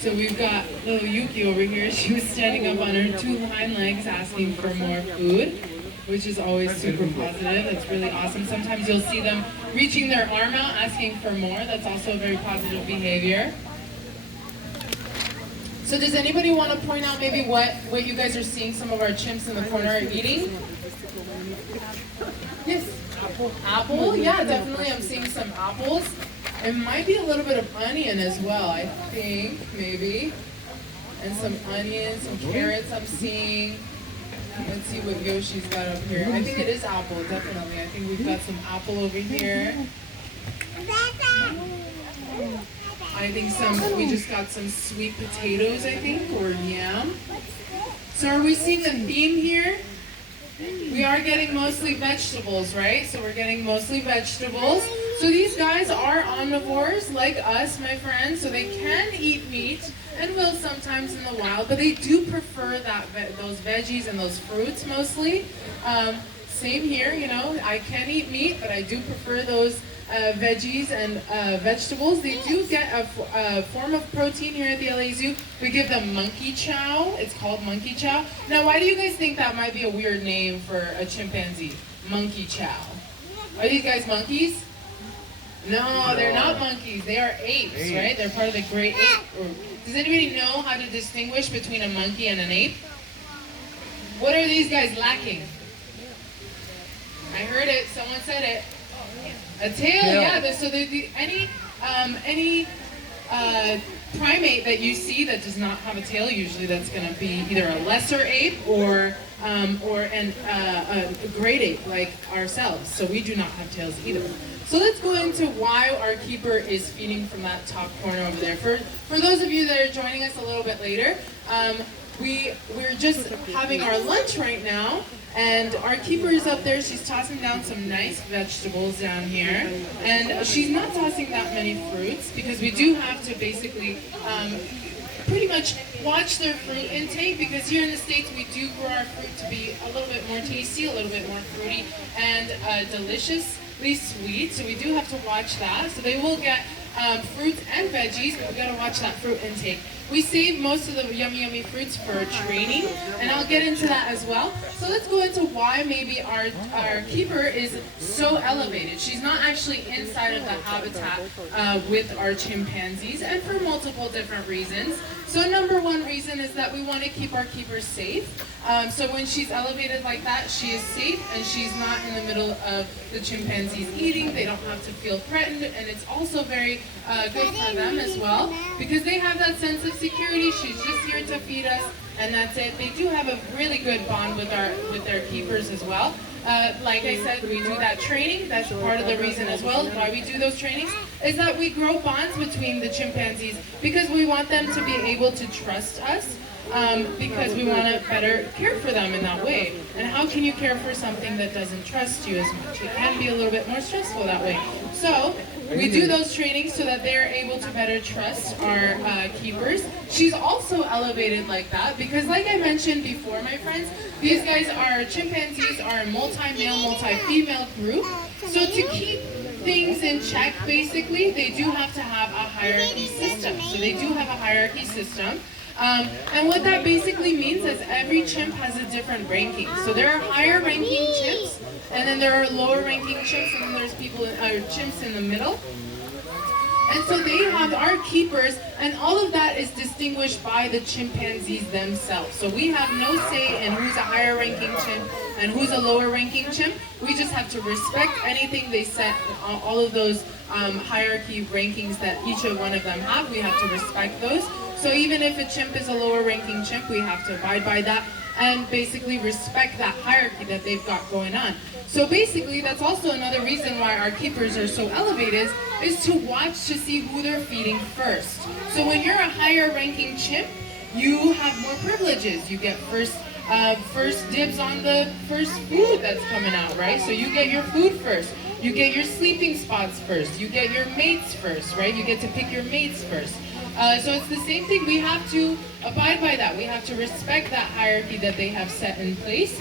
So we've got little Yuki over here. She was standing up on her two hind legs asking for more food, which is always super positive. That's really awesome. Sometimes you'll see them reaching their arm out asking for more. That's also a very positive behavior. So does anybody want to point out maybe what you guys are seeing some of our chimps in the corner are eating? Yes. Apple? Yeah, definitely. I'm seeing some apples. It might be a little bit of onion as well, I think, maybe. And some onions, some carrots I'm seeing. Let's see what Yoshi's got up here. I think it is apple, definitely. I think we've got some apple over here. I think we just got some sweet potatoes, I think, or yam. So are we seeing a theme here? We are getting mostly vegetables, right? So we're getting mostly vegetables. So these guys are omnivores like us, my friends. So they can eat meat and will sometimes in the wild, but they do prefer those veggies and those fruits mostly. Same here, you know, I can eat meat, but I do prefer those veggies and vegetables. They do get a form of protein here at the LA Zoo. We give them monkey chow. It's called monkey chow. Now, why do you guys think that might be a weird name for a chimpanzee? Monkey chow. Are these guys monkeys? No, they're not monkeys. They are apes, right? They're part of the great ape. Does anybody know how to distinguish between a monkey and an ape? What are these guys lacking? I heard it. Someone said it. A tail, yeah. So any primate that you see that does not have a tail, usually that's going to be either a lesser ape or a great ape like ourselves. So we do not have tails either. So let's go into why our keeper is feeding from that top corner over there. For those of you that are joining us a little bit later, we're just having our lunch right now. And our keeper is up there. She's tossing down some nice vegetables down here. And she's not tossing that many fruits because we do have to basically pretty much watch their fruit intake, because here in the States we do grow our fruit to be a little bit more tasty, a little bit more fruity, and deliciously sweet. So we do have to watch that. So they will get fruits and veggies, but we got to watch that fruit intake. We save most of the yummy fruits for training, and I'll get into that as well. So let's go into why maybe our keeper is so elevated. She's not actually inside of the habitat with our chimpanzees, and for multiple different reasons. So number one reason is that we want to keep our keeper safe. So when she's elevated like that, she is safe and she's not in the middle of the chimpanzees eating. They don't have to feel threatened, and it's also very good for them as well, because they have that sense of security. She's just here to feed us, and that's it. They do have a really good bond with their keepers as well. Like I said, we do that training. That's part of the reason as well why we do those trainings, is that we grow bonds between the chimpanzees, because we want them to be able to trust us, because we want to better care for them in that way. And how can you care for something that doesn't trust you as much? It can be a little bit more stressful that way. So we do those trainings so that they're able to better trust our keepers. She's also elevated like that because, like I mentioned before, my friends, these guys are chimpanzees, are a multi-male, multi-female group. So to keep things in check, basically, they do have to have a hierarchy system. So they do have a hierarchy system. And what that basically means is every chimp has a different ranking. So there are higher ranking chimps, and then there are lower ranking chimps, and then there's chimps in the middle. And so they have our keepers, and all of that is distinguished by the chimpanzees themselves. So we have no say in who's a higher ranking chimp and who's a lower ranking chimp. We just have to respect anything they set, all of those hierarchy rankings that each one of them have. We have to respect those. So even if a chimp is a lower ranking chimp, we have to abide by that and basically respect that hierarchy that they've got going on. So basically, that's also another reason why our keepers are so elevated, is to watch to see who they're feeding first. So when you're a higher ranking chimp, you have more privileges. You get first dibs on the first food that's coming out, right? So you get your food first. You get your sleeping spots first. You get your mates first, right? You get to pick your mates first. So it's the same thing. We have to abide by that. We have to respect that hierarchy that they have set in place,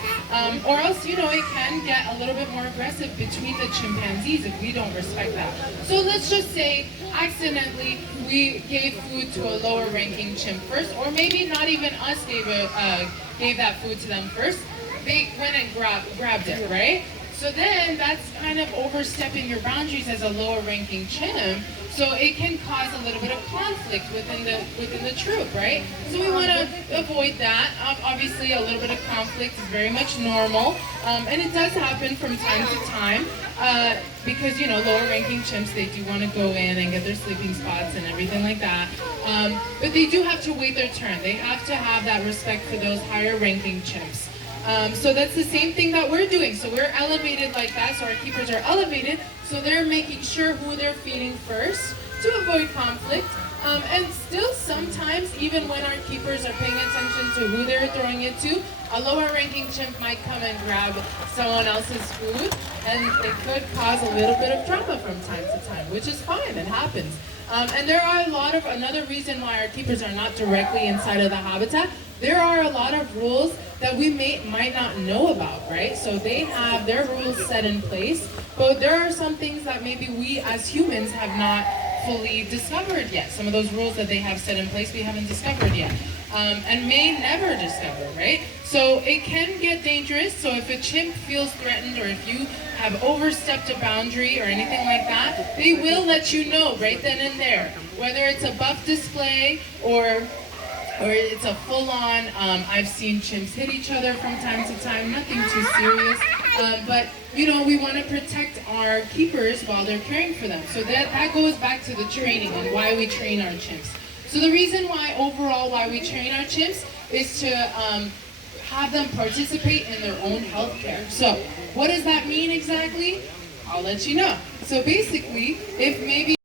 or else, you know, it can get a little bit more aggressive between the chimpanzees if we don't respect that. So let's just say accidentally we gave food to a lower ranking chimp first, or maybe not even us gave that food to them first. They went and grabbed it, right? So then that's kind of overstepping your boundaries as a lower ranking chimp. So it can cause a little bit of conflict within the troop, right? So we want to avoid that. Obviously, a little bit of conflict is very much normal, and it does happen from time to time because, you know, lower ranking chimps, they do want to go in and get their sleeping spots and everything like that. But they do have to wait their turn. They have to have that respect for those higher ranking chimps. So that's the same thing that we're doing. So we're elevated like that, so our keepers are elevated, so they're making sure who they're feeding first to avoid conflict. And still sometimes, even when our keepers are paying attention to who they're throwing it to, a lower ranking chimp might come and grab someone else's food, and it could cause a little bit of drama from time to time, which is fine, it happens. And there are another reason why our keepers are not directly inside of the habitat. There are a lot of rules that we might not know about, right? So they have their rules set in place, but there are some things that maybe we as humans have not fully discovered yet. Some of those rules that they have set in place we haven't discovered yet, and may never discover, right? So it can get dangerous. So if a chimp feels threatened, or if you have overstepped a boundary or anything like that, they will let you know right then and there, whether it's a buff display or it's a full-on, I've seen chimps hit each other from time to time, nothing too serious, but you know, we want to protect our keepers while they're caring for them. So that goes back to the training and why we train our chimps. So the reason why we train our chimps is to have them participate in their own health care. So what does that mean exactly? I'll let you know. So basically, if maybe